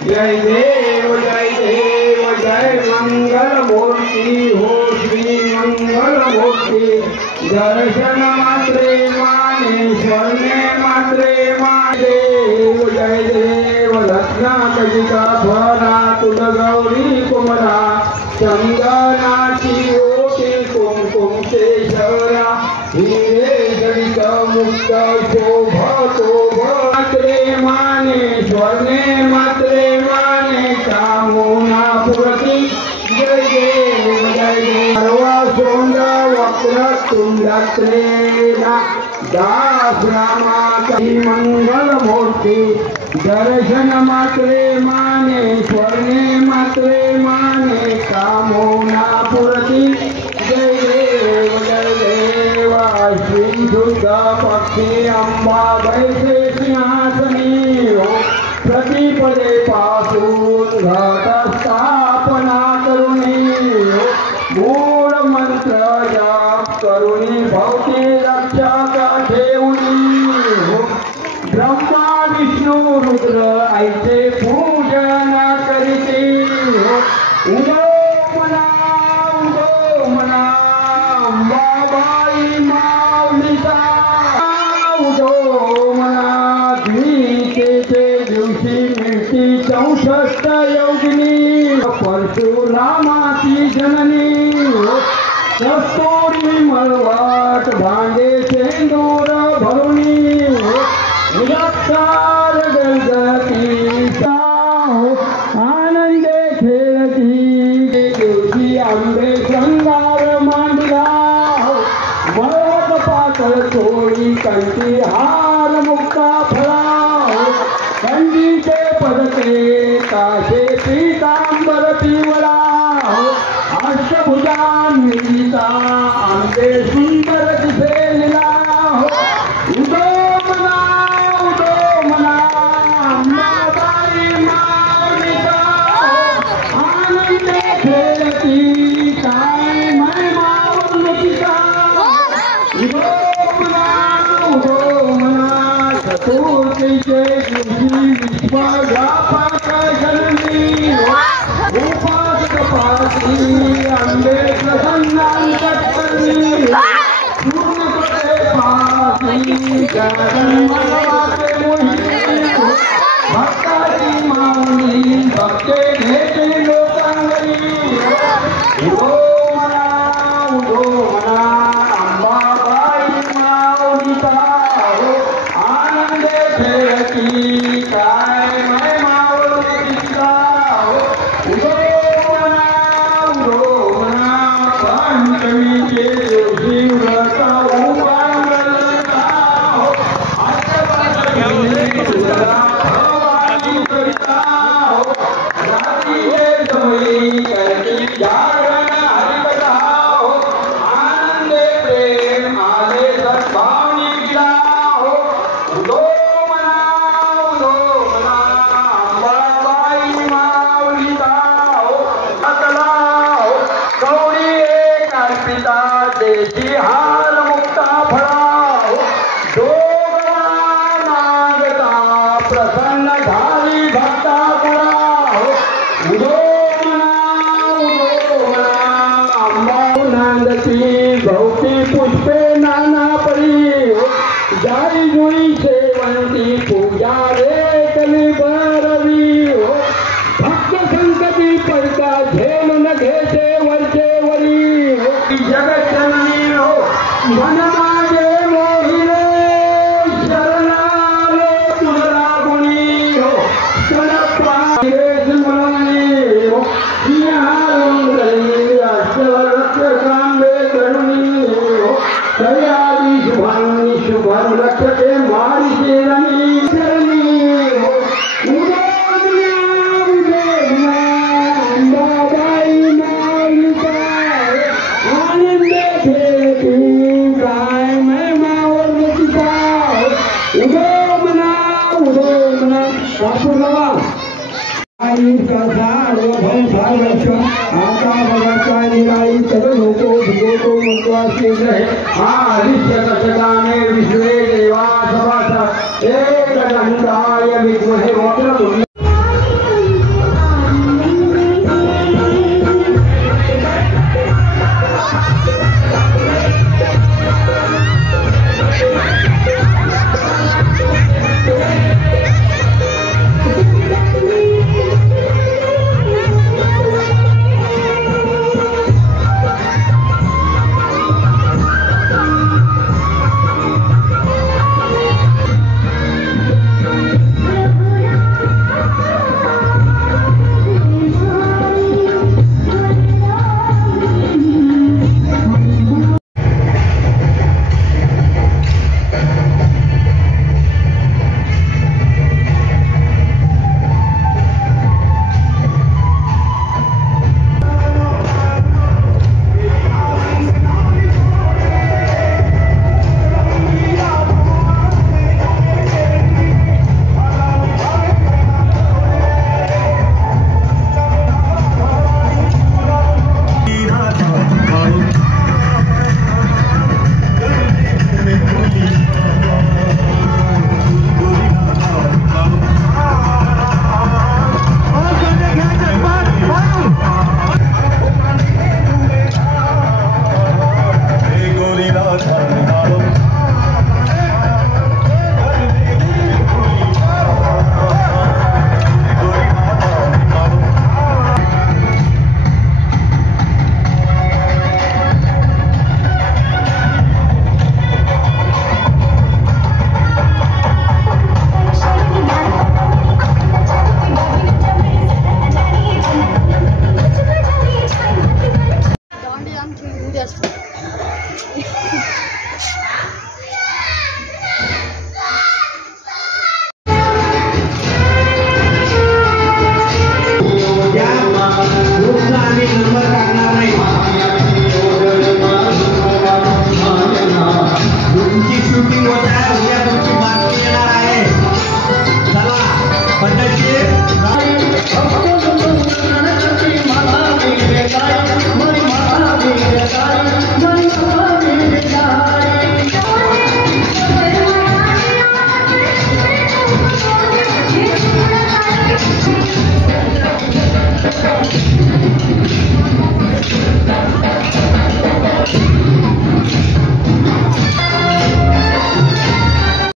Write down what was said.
जय देव जय मंगल मूर्ति हो श्री मंगल मूर्ति। दर्शन मात्रे माने स्वर्णे मात्रे माने जय देव रत्नाकजिता स्वरा तुल गौरी कुमरा चंदनाची ओटे कुमकुम से शवरा हिरे जडित मुक्त शोभतो मात्रे माने स्वर्णे मात्रे माने कामोना पुरती। जय देव सर्वशृंग वक्र तुंडत्रेना दास रामाची मंगल मूर्ति। दर्शन मात्रे माने स्वर्णे मात्रे माने कामोना पुरती। जय देव श्री शुद्ध पक्षी अंबा वैसे सिंहासनी हो प्रतिपदे पासून घट स्थापना करुणी हो मूळ मंत्र जाप करुणी भवती रक्षा का ठेवणी हो ब्रह्मा विष्णु रुद्र ऐसे पूजन करीते हो। उदो मना अंबाबाई माऊलीचा उदो मना द्वितीयेचे दिवशी मिळती 64 योगिनी परशुरामाची जननी कस्तुरी मळवट भांडे सेंदूर भरुणी उदात्तार गलगती आनंदे खेळती देवची आंबे शृंगार मांडला मळवट पातळ चोळी कंठी हार मुक्ता फळा कंदीचे पदके काशे पीतांबर पिवळा अष्टभुजान्विता आंबे सुंदर दिसेला उदो मना अंबाबाई माऊलीचा आनंदे खेळती काय महिमा उन्नतीचा। उदो मना चतुर्थीचे दिवशी विश्वव्यापक जननी उपासक पासी अंबे प्रसन्नांतकर्णी पूर्णपदे पासी जगन्माते मोहिनी भक्ताची माऊली भक्ते घेते लोकांगणी। उदो मना अंबाबाई माऊलीचा आनंदे खेळती काय महिमा उन्नतीचा। उदो मना पंचमीचे दिवशी व्रत उपांगलता भवानी करिता रात्रीचे समयी करती जागरण हरिकथा आनंदे प्रेम आले सद्भावनी गिला। उदो मना अंबाबाई माऊलीचा गौरी एक अर्पिता देशी हार मुक्ता फळा दोघा मागता प्रसन्न झाली भक्ता करा। उदो मना अंबा नांदती भोवती पुष्पे नाना परी जाई जुळी सेवंती पूजा रे कली बरवी भक्त संकटी पडता झेलून घेते वरचे वरी जगतजननी हो मन माझे मोहिरे शरणाले तुझा गुणी हो क्षण हो सिंहारुंगणी अष्टवरक्ष सांबे करुणी हो दयादी शुभांनी शुभं रक्षते मारिषे रणी शरणी हो। अंबाबाई माऊलीचा आनंदे खेळती काय महिमा उन्नतीचा। उदो मना वासुदेवा सार्वभौम सार्वस्व आता भगवता निराई चरणों भिगोतो मंत्वासी रहे आदित्य कटकाने विश्वे देवा सभासा एक दंडाय विद्महे वक्रतुंड